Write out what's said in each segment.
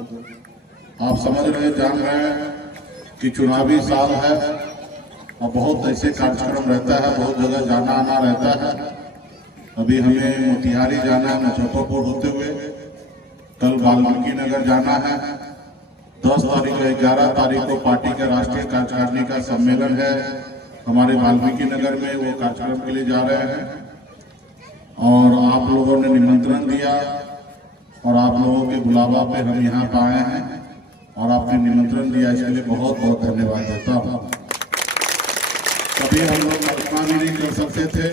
आप समझ रहे जान रहे हैं कि चुनावी साल है और बहुत ऐसे कार्यक्रम रहता है, बहुत जगह जाना आना रहता है। अभी हमें मोतिहारी जाना है मुजफ्फरपुर होते हुए, कल वाल्मीकि नगर जाना है, 10 तारीख और 11 तारीख को पार्टी के राष्ट्रीय कार्यकारिणी का सम्मेलन है हमारे वाल्मीकि नगर में। वो कार्यक्रम के लिए जा रहे हैं और आप लोगों ने निमंत्रण दिया और आप लोगों के बुलावा पे हम यहाँ पे आए हैं और आपने निमंत्रण दिया, इसके लिए बहुत बहुत धन्यवाद देता हूँ। कभी हम लोग कल्पना भी नहीं कर सकते थे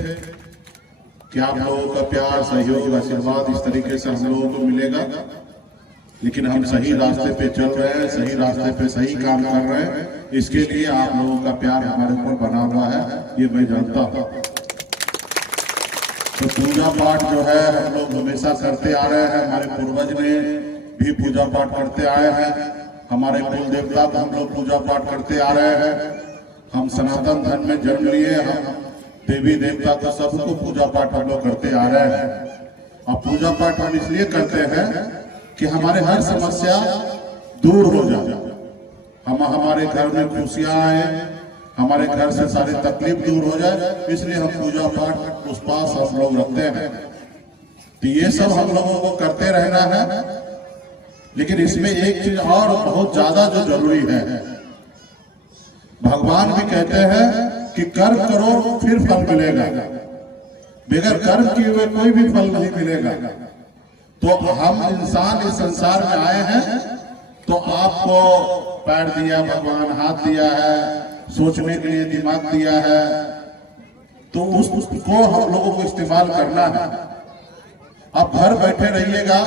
कि आप लोगों का प्यार, सहयोग, आशीर्वाद इस तरीके से हम लोगों को मिलेगा, लेकिन हम सही रास्ते पे चल रहे हैं, सही रास्ते पे सही काम कर रहे हैं। इसके लिए आप लोगों का प्यार हमारे ऊपर बना हुआ है, ये मैं जानता हूँ। तो पूजा पाठ जो है हम लोग हमेशा करते आ रहे हैं, हमारे पूर्वज ने भी पूजा पाठ करते आए हैं, हमारे कुल देवता को हम लोग पूजा पाठ करते आ रहे हैं। हम सनातन धर्म में जन्म लिए, हम देवी देवता को सबको पूजा पाठ हम लोग करते आ रहे हैं। और पूजा पाठ हम इसलिए करते हैं कि हमारे हर समस्या दूर हो जाए, हमारे घर में खुशियां आए, हमारे घर से सारी तकलीफ दूर हो जाए, इसलिए हम पूजा पाठ पुष्पास हम लोग रखते हैं। तो ये सब हम लोगों को करते रहना है, लेकिन इसमें एक चीज और बहुत ज्यादा जो जरूरी है, भगवान भी कहते हैं कि कर्म करो फिर फल मिलेगा, बगैर कर्म किए हुए कोई भी फल नहीं मिलेगा। तो हम इंसान इस संसार में आए हैं, तो आपको पैर दिया भगवान, हाथ दिया है, सोचने के लिए दिमाग दिया है, तो उसको हम लोगों को इस्तेमाल करना है। आप घर बैठे रहिएगा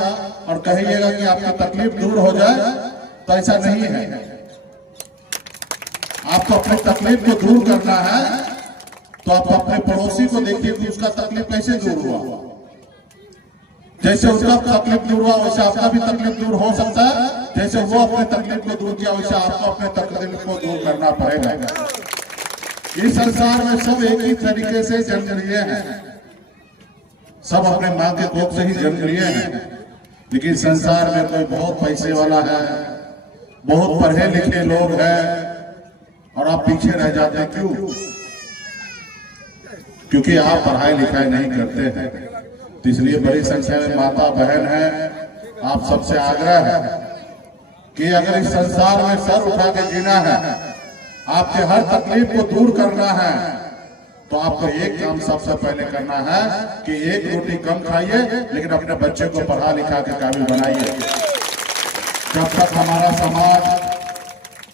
और कहिएगा कि आपकी तकलीफ दूर हो जाए, तो ऐसा नहीं है। आपको अपनी तकलीफ को दूर करना है, तो आप अपने पड़ोसी को देखिए कि उसका तकलीफ कैसे दूर हुआ। जैसे उसका तकलीफ दूर हुआ वैसे आपका भी तकलीफ दूर हो सकता है, जैसे वो अपने तकलीफ को दूर किया वैसे आपको अपने तकलीफ को दूर करना पड़ेगा। इस संसार में सब एक ही तरीके से जन्म लिए हैं, सब अपने माँ के कोख से ही जन्म लिए हैं, लेकिन संसार में कोई बहुत पैसे वाला है, बहुत पढ़े लिखे लोग हैं और आप पीछे रह जाते हैं। क्यों? क्योंकि आप पढ़ाई लिखाई नहीं करते हैं। तो इसलिए बड़ी संख्या में माता बहन है, आप सबसे आग्रह है कि अगर इस संसार में सर उठा के जीना है, आपके हर तकलीफ को दूर करना है, तो आपको एक काम सबसे पहले करना है कि एक रोटी कम खाइए, लेकिन अपने बच्चे को पढ़ा लिखा के काबिल बनाइए। जब तक हमारा समाज,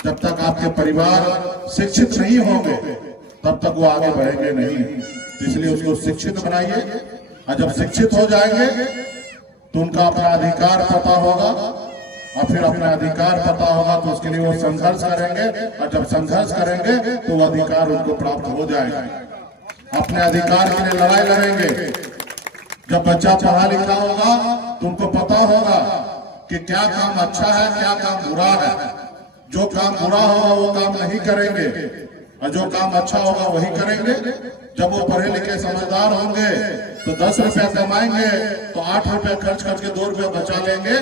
जब तक आपके परिवार शिक्षित नहीं होंगे, तब तक वो आगे बढ़ेंगे नहीं। इसलिए उसको शिक्षित बनाइए, और जब शिक्षित हो जाएंगे तो उनका अपना अधिकार पता होगा, और फिर अपना अधिकार पता होगा तो उसके लिए वो संघर्ष करेंगे, और जब संघर्ष करेंगे तो वो अधिकार उनको प्राप्त हो जाएगा। अपने अधिकार के लिए लड़ाई लड़ेंगे। जब बच्चा पढ़ा लिखा होगा तो उनको पता होगा कि क्या काम अच्छा है, क्या काम बुरा है। जो काम बुरा होगा वो काम नहीं करेंगे, और जो काम अच्छा होगा वही करेंगे। जब वो पढ़े लिखे समझदार होंगे तो 10 रुपया कमाएंगे तो 8 रुपया खर्च करके 2 रुपया बचा लेंगे।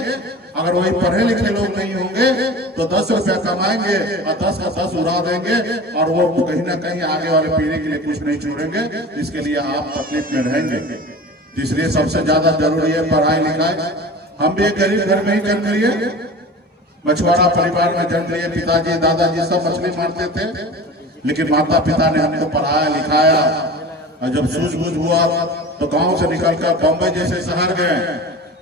अगर वही पढ़े लिखे लोग नहीं होंगे तो 10 रुपया कमाएंगे और 10 का 10 उड़ा देंगे, और वो कहीं ना कहीं आगे वाले पीढ़ी के लिए कुछ नहीं छोड़ेंगे। इसके लिए आप तकलीफ में रहेंगे। इसलिए सबसे ज्यादा जरूरी है पढ़ाई लिखाई। हम भी एक गरीब घर में ही जन्म लिए, मछुआरा परिवार में जन्म लिए। पिताजी दादाजी सब मछली मारते थे, लेकिन माता पिता ने हमको पढ़ाया लिखाया, और जब सूझबूझ हुआ तो गांव से निकलकर बॉम्बे जैसे शहर गए,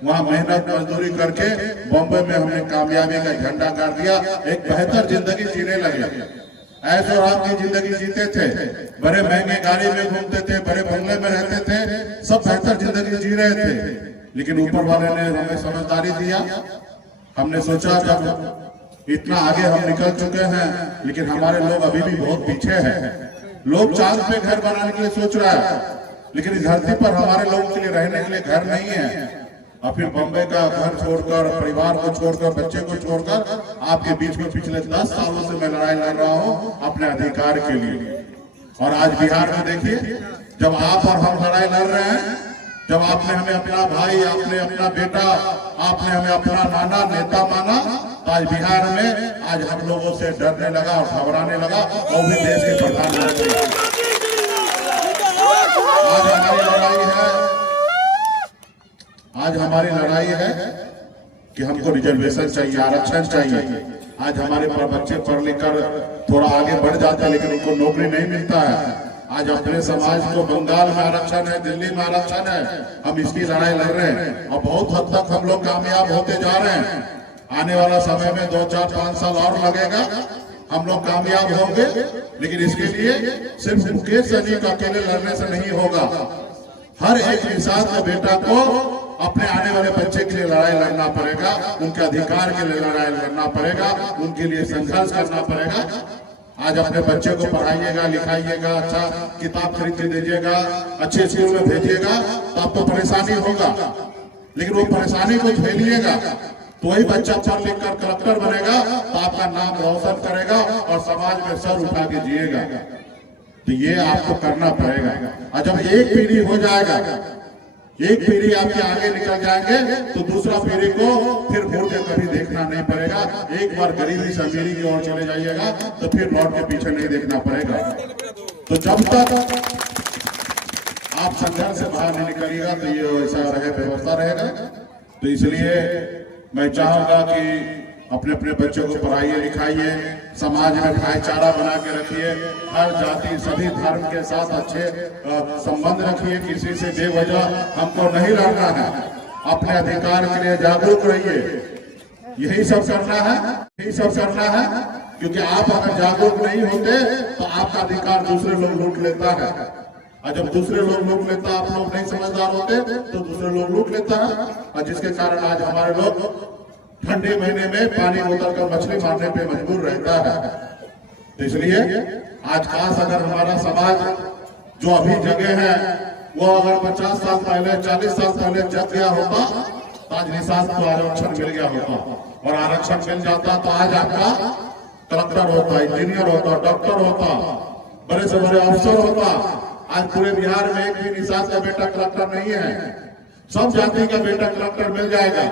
वहां मेहनत मजदूरी करके बॉम्बे में हमने कामयाबी का झंडा गाड़ दिया। एक बेहतर जिंदगी जीने लगे, ऐसे रात की जिंदगी जीते थे, बड़े महंगे गाड़ी में घूमते थे, बड़े बंगले में रहते थे, सब बेहतर जिंदगी जी रहे थे। लेकिन ऊपर वाले ने हमें समझदारी दिया। हमने सोचा जब इतना आगे हम निकल चुके हैं, लेकिन हमारे लोग अभी भी बहुत पीछे हैं। लोग चांद पे घर बनाने के लिए सोच रहा है, लेकिन इस धरती पर हमारे लोगों के लिए रहने के लिए घर नहीं है। और फिर बम्बई का घर छोड़कर, परिवार को छोड़कर, बच्चे को छोड़कर आपके बीच में पिछले 10 सालों से मैं लड़ाई लड़ रहा हूँ अपने अधिकार के लिए। और आज बिहार में देखिए, जब आप और हम लड़ाई लड़ रहे हैं जब आपने हमें अपना भाई, आपने अपना बेटा, आपने हमें अपना नाना नेता माना, तो आज बिहार में आज हम लोगों से डरने लगा और घबराने लगा, वो भी देश के प्रधानमंत्री। आज हमारी लड़ाई है कि हमको रिजर्वेशन चाहिए, आरक्षण चाहिए। आज हमारे बच्चे पढ़ लिख कर थोड़ा आगे बढ़ जाते हैं, लेकिन उनको नौकरी नहीं मिलता है। आज अपने समाज को बंगाल में आरक्षण है, दिल्ली में आरक्षण है, हम इसकी लड़ाई लड़ रहे हैं और बहुत हद तक हम लोग कामयाब होते जा रहे हैं। आने वाला समय में 2, 4, 5 साल और लगेगा, हम लोग कामयाब होंगे। लेकिन इसके लिए सिर्फ मुकेश सहनी को अकेले लड़ने से नहीं होगा। हर एक इंसान के बेटा को अपने आने वाले बच्चे के लिए लड़ाई लड़ना पड़ेगा, उनके अधिकार के लिए लड़ाई लड़ना पड़ेगा, उनके लिए संघर्ष करना पड़ेगा। आज अपने बच्चे को पढ़ाइएगा, लिखाइएगा, अच्छा किताब खरीद के दीजिएगा, अच्छे स्कूल में भेजिएगा, तो आपको परेशानी होगा। लेकिन वो परेशानी को झेलिएगा तो वही बच्चा पढ़ लिख कर कलेक्टर बनेगा, तो आपका नाम रोशन करेगा और समाज में सर उठा के जिएगा। तो ये आपको करना पड़ेगा। और जब एक पीढ़ी हो जाएगा, एक पीढ़ी आपके आगे निकल जाएंगे, तो दूसरा पीढ़ी को फिर मुड़ के कभी देखना नहीं पड़ेगा। एक बार गरीबी से अमीरी की ओर चले जाइएगा तो फिर लौट के पीछे नहीं देखना पड़ेगा। तो जब तक आप संघर्ष से बाहर नहीं निकलिएगा तो ये ऐसा रहे, व्यवस्था रहेगा। तो इसलिए मैं चाहूंगा कि अपने अपने बच्चों को पढ़ाइए, लिखाइए, समाज में भाईचारा बना के रखिए, हर जाति सभी धर्म के साथ अच्छे संबंध रखिए, किसी से बेवजह हमको नहीं लड़ना है। अपने अधिकार के लिए जागरूक रहिए, यही सब करना है, यही सब करना है। क्योंकि आप अगर जागरूक नहीं होते तो आपका अधिकार दूसरे लोग लूट लेता है, और जब दूसरे लोग लूट लेता, आप लोग नहीं समझदार होते तो दूसरे लोग लूट लेता है। और जिसके कारण आज हमारे लोग ठंडे महीने में पानी बोतल कर मछली मारने पे मजबूर रहता है। तो इसलिए आज खास अगर हमारा समाज जो अभी जगह है वो अगर 50 साल पहले, 40 साल पहले जग गया होता तो आज निषाद को आरक्षण मिल गया होता, और आरक्षण मिल जाता तो आज आपका कलेक्टर होता, इंजीनियर होता, डॉक्टर होता, बड़े से बड़े अफसर होता। आज पूरे बिहार में एक भी निषाद का बेटा कलेक्टर नहीं है। सब जाति का बेटा कलेक्टर मिल जाएगा,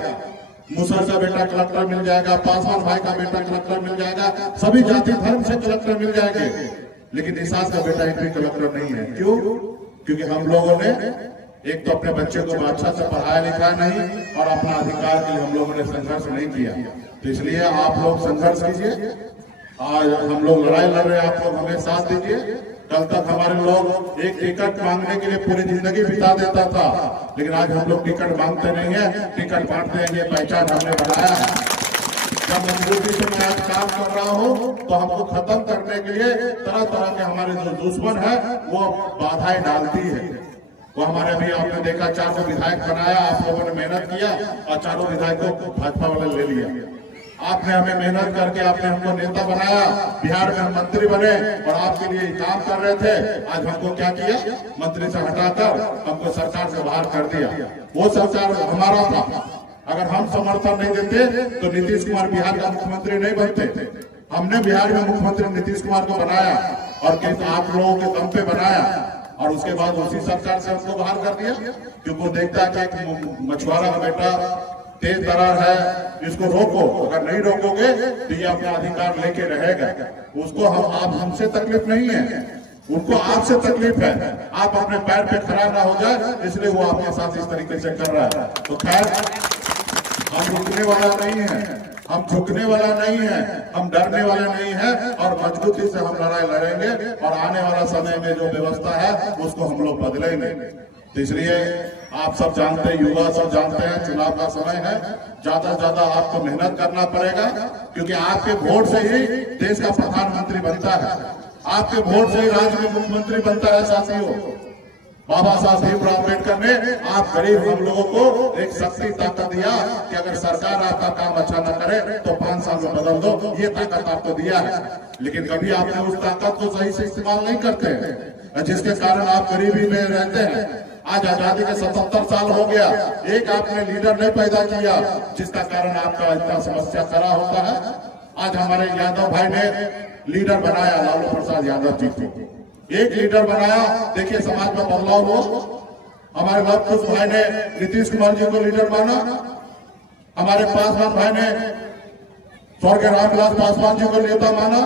मुसहर का बेटा कलेक्टर मिल जाएगा, पासवान भाई का बेटा कलेक्टर मिल जाएगा, सभी जाति धर्म से कलेक्टर मिल जाएंगे। लेकिन निषाद का बेटा एक भी कलेक्टर नहीं है। क्यों? क्योंकि हम लोगों ने एक तो अपने बच्चे को अच्छा से पढ़ाया लिखाया नहीं, और अपना अधिकार के लिए हम लोगों ने संघर्ष नहीं किया। तो इसलिए आप लोग संघर्ष कीजिए। आज हम लोग लड़ाई लड़ रहे हैं, आप लोग हमें साथ दीजिए। कल तक हमारे लोग एक टिकट मांगने के लिए पूरी जिंदगी बिता देता था, लेकिन आज हम लोग टिकट मांगते नहीं है, टिकट बांटते हैं। ये पहचान हमने बनाया है। जब मजबूती से मैं आज काम कर रहा हूँ तो हमको खत्म करने के लिए तरह तरह के हमारे जो दुश्मन है वो बाधाएं डालती है। वो हमारे अभी आपने देखा 4 विधायक बनाया, आप लोगों ने मेहनत किया और 4 विधायकों को भाजपा वाले ले लिया। आपने हमें मेहनत करके आपने हमको नेता बनाया, बिहार में हम मंत्री बने और आपके लिए काम कर रहे थे। आज हमको क्या किया? मंत्री से हटाकर हमको सरकार से बाहर कर दिया। वो सरकार हमारा था, अगर हम समर्थन नहीं देते तो नीतीश कुमार बिहार का मुख्यमंत्री नहीं बनते। हमने बिहार में मुख्यमंत्री नीतीश कुमार को बनाया, और आप लोगों के दम पे बनाया, और उसके बाद उसी सरकार से हमको बाहर कर दिया। क्योंकि वो देखता है कि एक मछुआरा का बेटा तेज तरार है, इसको रोको। अगर नहीं रोकोगे तो ये अपना अधिकार लेके रहेगा। उसको आप हमसे तकलीफ नहीं है, उनको आपसे तकलीफ है। आप अपने पैर पे खड़ा ना हो जाए, इसलिए वो आपके साथ इस तरीके से कर रहा है। तो खैर, हम रुकने वाला नहीं है, हम झुकने वाला नहीं है, हम डरने वाले नहीं है, और मजबूती से हम लड़ाई लड़ेंगे। और आने वाला समय में जो व्यवस्था है उसको हम लोग बदलेंगे। तो इसलिए आप सब जानते हैं, युवा सब जानते हैं, चुनाव का समय है, ज्यादा से ज्यादा आपको मेहनत करना पड़ेगा। क्योंकि आपके वोट से ही देश का प्रधानमंत्री बनता है, आपके वोट से ही राज्य में मुख्यमंत्री बनता है। साथियों, बाबा साहब भीमराव अम्बेडकर ने आप गरीब हम लोगों को एक शक्ति ताकत दिया कि अगर सरकार आपका काम अच्छा न करे तो 5 साल में बदल दो, ये ताकत आपको दिया है। लेकिन कभी आपने उस ताकत को सही से इस्तेमाल नहीं करते, जिसके कारण आप गरीबी में रहते हैं। आज आजादी के 77 साल हो गया, एक आपने लीडर नहीं पैदा किया, जिसका कारण आपका इतना समस्या खड़ा होता है। आज हमारे यादव भाई ने लीडर बनाया, लालू प्रसाद यादव जी को एक लीडर बनाया। देखिए समाज में बदलाव हो, हमारे लव कुश भाई ने नीतीश कुमार जी को लीडर माना, हमारे पासवान भाई ने स्वर्गीय रामविलास पासवान जी को नेता माना,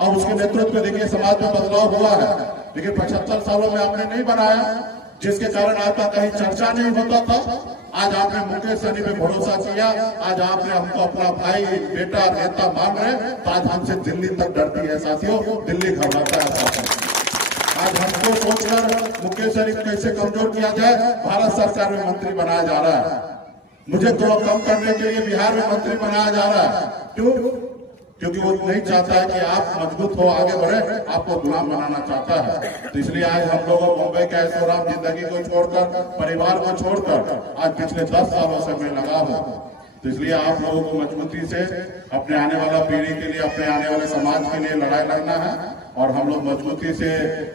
और उसके नेतृत्व में देखिए समाज में बदलाव हुआ है। लेकिन 75 सालों में आपने नहीं बनाया, जिसके कारण आपका कहीं चर्चा नहीं होता था। आज आपने मुकेश सहनी पे भरोसा किया, आज आपने हमको अपना भाई बेटा नेता मान रहे, तो आज हमसे दिल्ली तक डरती है साथियों, दिल्ली घबराता है साथियों। आज हमको सोचकर मुकेश सहनी को कैसे कमजोर किया जाए, भारत सरकार में मंत्री बनाया जा रहा है। मुझे तो कम करने के लिए बिहार में मंत्री बनाया जा रहा है। क्यों? क्योंकि वो नहीं चाहता है कि आप मजबूत हो, आगे बढ़े, आपको गुलाम बनाना चाहता है। तो इसलिए आज हम लोगों मुंबई का ऐशोआराम जिंदगी को छोड़कर, परिवार को छोड़कर आज पिछले 10 सालों से मैं लगा हूं। तो इसलिए आप लोगों को मजबूती से अपने आने वाला पीढ़ी के लिए, अपने आने वाले समाज के लिए लड़ाई लड़ना है, और हम लोग मजबूती से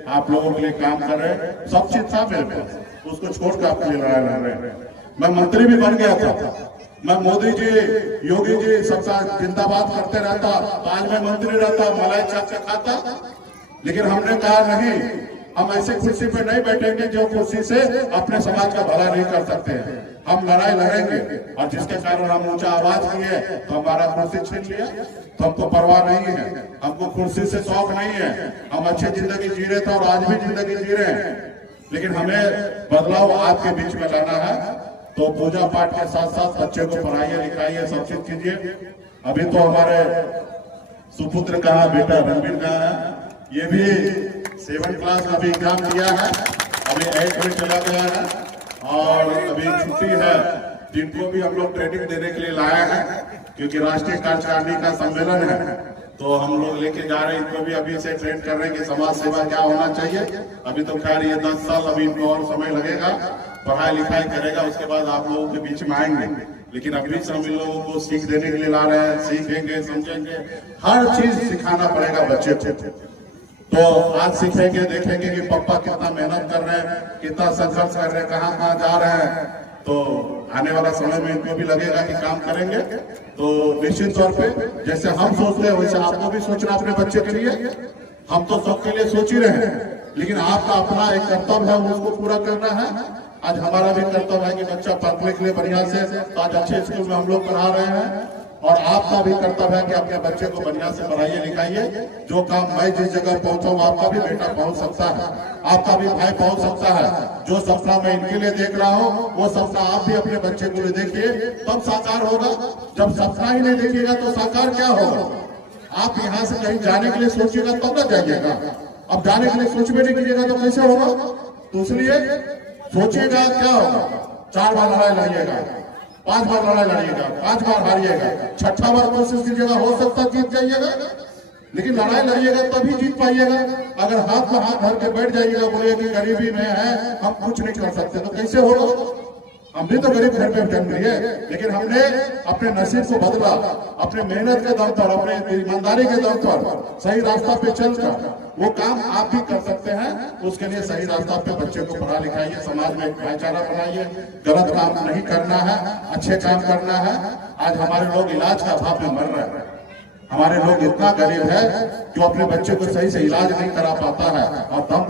आप लोगों के लिए काम कर रहे हैं। सब चीज था मेरे पास, उसको छोड़कर आपके लिए लड़ाई लड़ रहे हैं। मैं मंत्री भी बन गया था, मैं मोदी जी, योगी जी सबका जिंदाबाद करते रहता, तो आज मैं मंत्री रहता, मलाई चाक से खाता। लेकिन हमने कहा नहीं, हम ऐसे कुर्सी पे नहीं बैठेंगे जो कुर्सी से अपने समाज का भला नहीं कर सकते हैं। हम लड़ाई लड़ेंगे, और जिसके कारण हम ऊंचा आवाज किए तो हमारा कुर्सी छीन लिया, तो हमको परवाह नहीं है, हमको कुर्सी से शौक नहीं है। हम अच्छी जिंदगी जी रहे थे और आज भी जिंदगी जी रहे हैं, लेकिन हमें बदलाव आपके बीच में लाना है। तो पूजा पाठ के साथ साथ बच्चे को पढ़ाइए, लिखाइए, सब चीज कीजिए। अभी तो हमारे सुपुत्र कहा, बेटा रणबीर कहा है, ये भी 7th क्लास अभी एग्जाम दिया है, अभी 8 में चला गया है, और अभी छुट्टी है, जिनको भी हम लोग ट्रेनिंग देने के लिए लाया है, क्योंकि राष्ट्रीय कार्यकारिणी का सम्मेलन है, तो हम लोग लेके जा रहे हैं। इनको भी अभी से ट्रेन कर रहे हैं कि समाज सेवा क्या होना चाहिए। अभी तो खैर ये 10 साल अभी इनको और समय लगेगा, पढ़ाई लिखाई करेगा, उसके बाद आप लोगों के बीच में आएंगे। लेकिन अभी से हम इन लोगों को सीख देने के लिए ला रहे हैं, सीखेंगे, समझेंगे, हर चीज सिखाना पड़ेगा बच्चे को। तो आज सीखेंगे, देखेंगे कि पापा कितना मेहनत कर रहे हैं, कितना संघर्ष कर रहे हैं, कहाँ कहाँ जा रहे हैं। तो आने वाला समय में इनको भी लगेगा कि काम करेंगे। तो निश्चित तौर पे जैसे हम सोचते हैं वैसे आपको भी सोचना अपने बच्चे के लिए। हम तो सबके लिए सोच ही रहे हैं, लेकिन आपका अपना एक कर्तव्य है, उसको पूरा करना है। आज हमारा भी कर्तव्य है कि बच्चा पढ़ लिख ले बढ़िया से, तो आज अच्छे स्कूल में हम लोग पढ़ा रहे हैं। और आपका भी कर्तव्य है कि अपने बच्चे को बढ़िया से पढ़ाइए, लिखाइए। जो काम मैं जिस जगह पहुंचा हूँ, आपका भी बेटा पहुंच सकता है, आपका भी भाई पहुंच सकता है। जो सपना मैं इनके लिए देख रहा हूँ, वो सपना आप भी अपने बच्चे के लिए देखिए, तब साकार होगा। जब सपना ही नहीं देखिएगा तो साकार क्या होगा? आप यहाँ से कहीं जाने के लिए सोचिएगा तब ना जाइएगा। अब जाने के लिए सोच भी नहीं कीजिएगा तो कैसे होगा? तो इसलिए सोचिएगा क्या होगा। 4 बार लड़ाई लड़िएगा, 5 बार लड़ाई लड़िएगा, 5 बार हारिएगा, 6ठा बार कोशिश कीजिएगा, हो सकता जीत जाइएगा। लेकिन लड़ाई लड़िएगा तभी जीत पाइएगा। अगर हाथ में हाथ धर के बैठ जाइएगा, बोलिए कि गरीबी में है, हम कुछ नहीं कर सकते, तो कैसे होगा? हम भी तो गरीब घर पे जन्म लिए, लेकिन हमने अपने नसीब को बदला, अपने मेहनत के दम पर, अपने ईमानदारी के दम पर, सही रास्ता पे चलकर वो काम आप भी कर सकते हैं। उसके लिए सही रास्ता पे बच्चे को पढ़ा लिखाइए, समाज में भाईचारा बनाइए, गलत काम नहीं करना है, अच्छे काम करना है। आज हमारे लोग इलाज का अभाव में मर रहे हैं, हमारे लोग इतना गरीब है कि वो अपने बच्चे को सही से इलाज नहीं करा पाता है, और दम